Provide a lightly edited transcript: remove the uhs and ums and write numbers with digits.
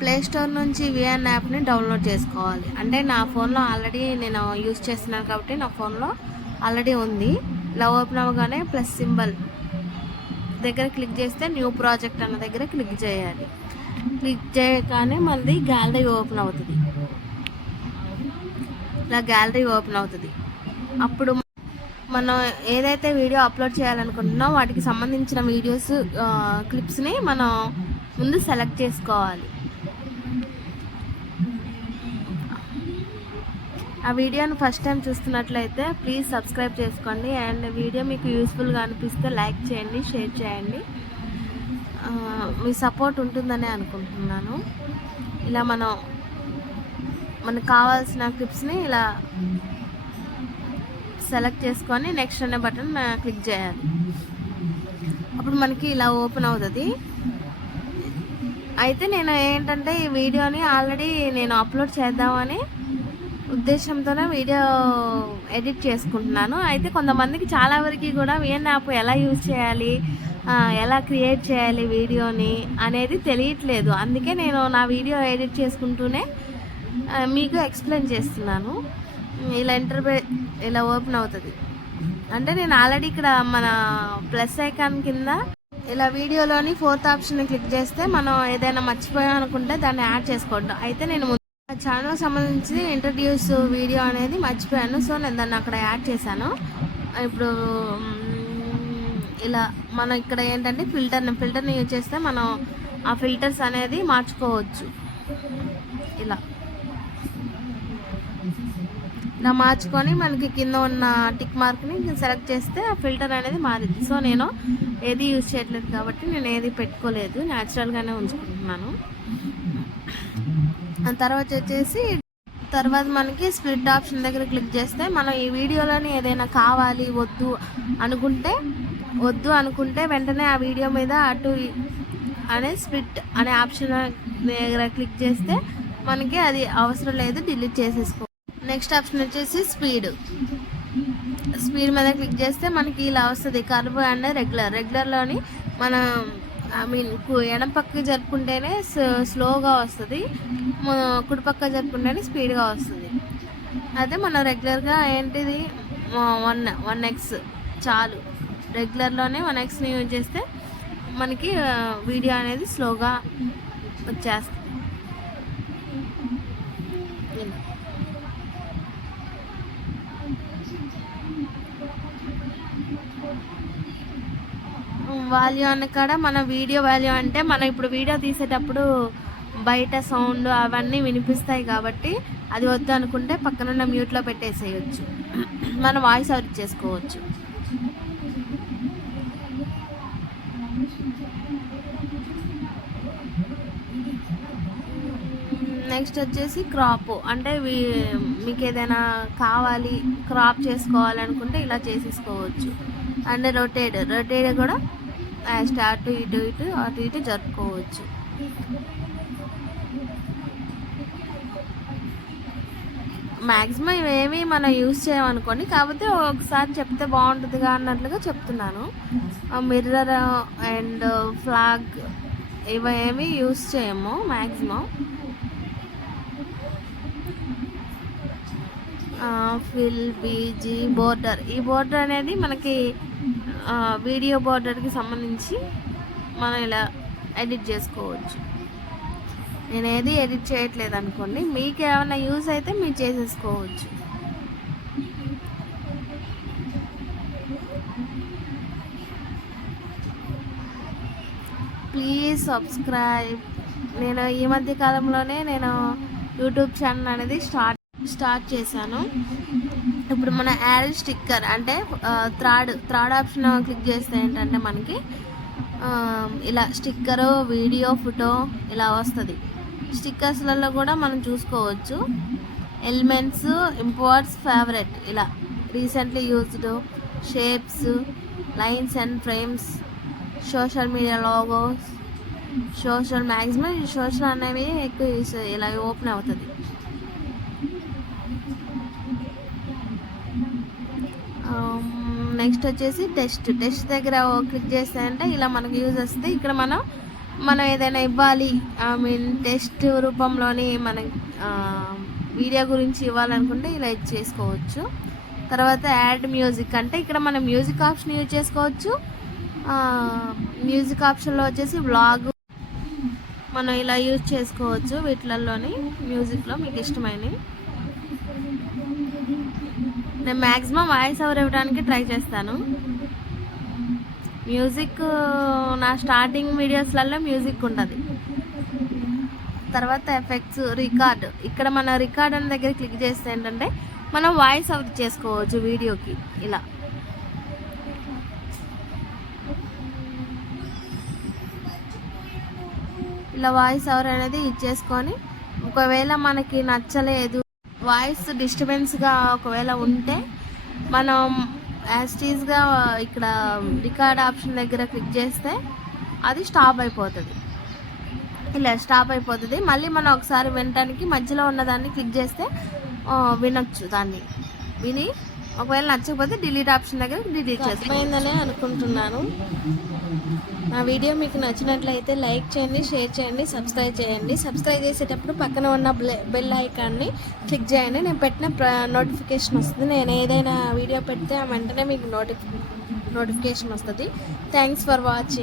Play store నుంచి VN యాప్ని download చేసుకోవాలి. అంటే నా ఫోన్లో ఆల్రెడీ నేను యూజ్ చేస్తున్నాను కాబట్టి నా ఫోన్లో ఆల్రెడీ ఉంది. ఇలా ఓపెన్ అవ్వగానే ప్లస్ సింబల్ దగ్గర క్లిక్ చేస్తే న్యూ ప్రాజెక్ట్ అన్న దగ్గర క్లిక్ చేయాలి. క్లిక్ చేయగానే మళ్ళీ గ్యాలరీ ఓపెన్ అవుతుంది. ఇలా గ్యాలరీ ఓపెన్ అవుతుంది. అప్పుడు మనం ఏదైతే వీడియో అప్లోడ్ చేయాలనుకుంటున్నామో వాటికి సంబంధించిన వీడియోస్ క్లిప్స్ని మనం ముందు సెలెక్ట్ చేసుకోవాలి. ఆ వీడియోని ఫస్ట్ టైం చూస్తున్నట్లయితే ప్లీజ్ సబ్స్క్రైబ్ చేసుకోండి. అండ్ వీడియో మీకు యూస్ఫుల్గా అనిపిస్తే లైక్ చేయండి, షేర్ చేయండి. మీ సపోర్ట్ ఉంటుందని అనుకుంటున్నాను. ఇలా మనకు కావాల్సిన క్లిప్స్ని ఇలా సెలెక్ట్ చేసుకొని నెక్స్ట్ అనే బటన్ క్లిక్ చేయాలి. అప్పుడు మనకి ఇలా ఓపెన్ అవుతుంది. అయితే నేను ఏంటంటే ఈ వీడియోని ఆల్రెడీ నేను అప్లోడ్ చేద్దామని ఉద్దేశంతోనే వీడియో ఎడిట్ చేసుకుంటున్నాను. అయితే కొంతమందికి చాలా వరకు కూడా విఎన్ యాప్ ఎలా యూజ్ చేయాలి, ఎలా క్రియేట్ చేయాలి వీడియోని అనేది తెలియట్లేదు. అందుకే నేను నా వీడియో ఎడిట్ చేసుకుంటూనే మీకు ఎక్స్ప్లెయిన్ చేస్తున్నాను. ఇలా ఓపెన్ అవుతుంది. అంటే నేను ఆల్రెడీ ఇక్కడ మన ప్లస్ ఐకాన్ కింద ఇలా వీడియోలోని 4th ఆప్షన్ క్లిక్ చేస్తే మనం ఏదైనా మర్చిపోయాం అనుకుంటే దాన్ని యాడ్ చేసుకోవడం. అయితే నేను ఛానల్ సంబంధించి ఇంట్రడ్యూస్ వీడియో అనేది మర్చిపోయాను. సో నేను దాన్ని అక్కడ యాడ్ చేశాను. ఇప్పుడు ఇలా మనం ఇక్కడ ఏంటంటే ఫిల్టర్ని యూజ్ చేస్తే మనం ఆ ఫిల్టర్స్ అనేది మార్చుకోవచ్చు. ఇలా మార్చుకొని మనకి కింద ఉన్న టిక్ మార్క్ని సెలెక్ట్ చేస్తే ఆ ఫిల్టర్ అనేది మారింది. సో నేను ఏది యూజ్ చేయట్లేదు కాబట్టి నేను ఏది పెట్టుకోలేదు, న్యాచురల్గానే ఉంచుకుంటున్నాను. తర్వాత మనకి స్ప్లిట్ ఆప్షన్ దగ్గర క్లిక్ చేస్తే మనం ఈ వీడియోలోని ఏదైనా కావాలి వద్దు అనుకుంటే వెంటనే ఆ వీడియో మీద అటు అనే స్ప్లిట్ అనే ఆప్షన్ దగ్గర క్లిక్ చేస్తే మనకి అది అవసరం లేదు, డిలీట్ చేసేసుకో. నెక్స్ట్ ఆప్షన్ వచ్చేసి స్పీడ్ మీద క్లిక్ చేస్తే మనకి ఇలా వస్తుంది కర్వ్ అండ్ రెగ్యులర్లోని మనం ఎడం పక్కకి జరుపుకుంటేనే స్లోగా వస్తుంది, కుడి పక్క జరుపుకుంటేనే స్పీడ్గా వస్తుంది. అదే మనం రెగ్యులర్గా ఏంటిది 1x చాలు. రెగ్యులర్లోనే 1xని యూజ్ చేస్తే మనకి వీడియో అనేది స్లోగా వచ్చేస్తుంది. వాల్యూ అన్న కాడ మన వీడియో వాల్యూ అంటే మనం ఇప్పుడు వీడియో తీసేటప్పుడు బయట సౌండ్ అవన్నీ వినిపిస్తాయి కాబట్టి అది వద్దు అనుకుంటే పక్కనున్న మ్యూట్లో పెట్టేసేయచ్చు, మనం వాయిస్ అవుట్ చేసుకోవచ్చు. నెక్స్ట్ వచ్చేసి క్రాప్, అంటే మీకు ఏదైనా కావాలి క్రాప్ చేసుకోవాలనుకుంటే ఇలా చేసేసుకోవచ్చు. అండ్ రొటేట్ కూడా అటు ఇటు జరుపుకోవచ్చు. మ్యాక్సిమం ఇవేమి మనం యూజ్ చేయమనుకోండి, కాకపోతే ఒకసారి చెప్తే బాగుంటుందిగా అన్నట్లుగా చెప్తున్నాను. మిర్రర్ అండ్ ఫ్లాగ్ ఇవేమి యూజ్ చేయము మ్యాక్సిమం. ఫిల్ బీజీ బోర్డర్, ఈ బోర్డర్ అనేది మనకి వీడియో బోర్డర్కి సంబంధించి మనం ఇలా ఎడిట్ చేసుకోవచ్చు. నేను ఏది ఎడిట్ చేయట్లేదు అనుకోండి, మీకు ఏమైనా యూజ్ అయితే మీరు చేసేసుకోవచ్చు. Please subscribe. నేను ఈ మధ్య కాలంలోనే యూట్యూబ్ ఛానల్ అనేది స్టార్ట్ చేశాను. ఇప్పుడు మన యాడ్ స్టిక్కర్ అంటే థర్డ్ ఆప్షన్ క్లిక్ చేస్తే ఏంటంటే మనకి ఇలా స్టిక్కరు, వీడియో, ఫోటో ఇలా వస్తుంది. స్టిక్కర్స్లలో కూడా మనం చూసుకోవచ్చు. ఎలిమెంట్స్, ఇంపోర్ట్స్, ఫేవరెట్, ఇలా recently used, shapes, lines and frames, social media logos, maximum social అనేవి ఎక్కువ యూస్ ఇలా ఓపెన్ అవుతుంది. నెక్స్ట్ వచ్చేసి టెస్ట్ దగ్గర క్లిక్ చేస్తే అంటే ఇలా మనకు యూజ్ వస్తే ఇక్కడ మనం మనం ఏదైనా ఇవ్వాలి, ఐ మీన్ టెస్ట్ రూపంలోని మనం వీడియో గురించి ఇవ్వాలనుకుంటే ఇలా చేసుకోవచ్చు. తర్వాత యాడ్ మ్యూజిక్ అంటే ఇక్కడ మనం మ్యూజిక్ ఆప్షన్ యూజ్ చేసుకోవచ్చు. మ్యూజిక్ ఆప్షన్లో వచ్చేసి వ్లాగ్ మనం ఇలా యూజ్ చేసుకోవచ్చు. వీటిలలోని మ్యూజిక్లో మీకు ఇష్టమైనవి నేను మ్యాక్సిమం వాయిస్ ఓవర్ ఇవ్వడానికి ట్రై చేస్తాను. మ్యూజిక్ నా స్టార్టింగ్ వీడియోస్లలో మ్యూజిక్ ఉంటుంది. తర్వాత ఎఫెక్ట్స్, రికార్డ్. ఇక్కడ మన రికార్డ్ అనే దగ్గర క్లిక్ చేస్తే ఏంటంటే మనం వాయిస్ ఓవర్ చేసుకోవచ్చు వీడియోకి. ఇలా వాయిస్ ఓవర్ అనేది ఇచ్చేసుకొని, ఒకవేళ మనకి నచ్చలేదు, వాయిస్ డిస్టర్బెన్స్గా ఒకవేళ ఉంటే మనం యాస్టీస్గా ఇక్కడ రికార్డ్ ఆప్షన్ దగ్గర క్లిక్ చేస్తే అది స్టాప్ అయిపోతుంది. ఇలా స్టాప్ అయిపోతుంది. మళ్ళీ మనం ఒకసారి వినటానికి మధ్యలో ఉన్నదాన్ని క్లిక్ చేస్తే వినొచ్చు. దాన్ని విని ఒకవేళ నచ్చకపోతే డిలీట్ ఆప్షన్ దగ్గర డిలీట్ చేసిపోయిందనే అనుకుంటున్నాను. నా వీడియో మీకు నచ్చినట్లయితే లైక్ చేయండి, షేర్ చేయండి, సబ్స్క్రైబ్ చేయండి. సబ్స్క్రైబ్ చేసేటప్పుడు పక్కన ఉన్న బెల్ ఐకాన్ని క్లిక్ చేయండి. నేను పెట్టిన నోటిఫికేషన్ వస్తుంది. నేను ఏదైనా వీడియో పెడితే వెంటనే మీకు నోటిఫికేషన్ వస్తుంది. Thanks for watching.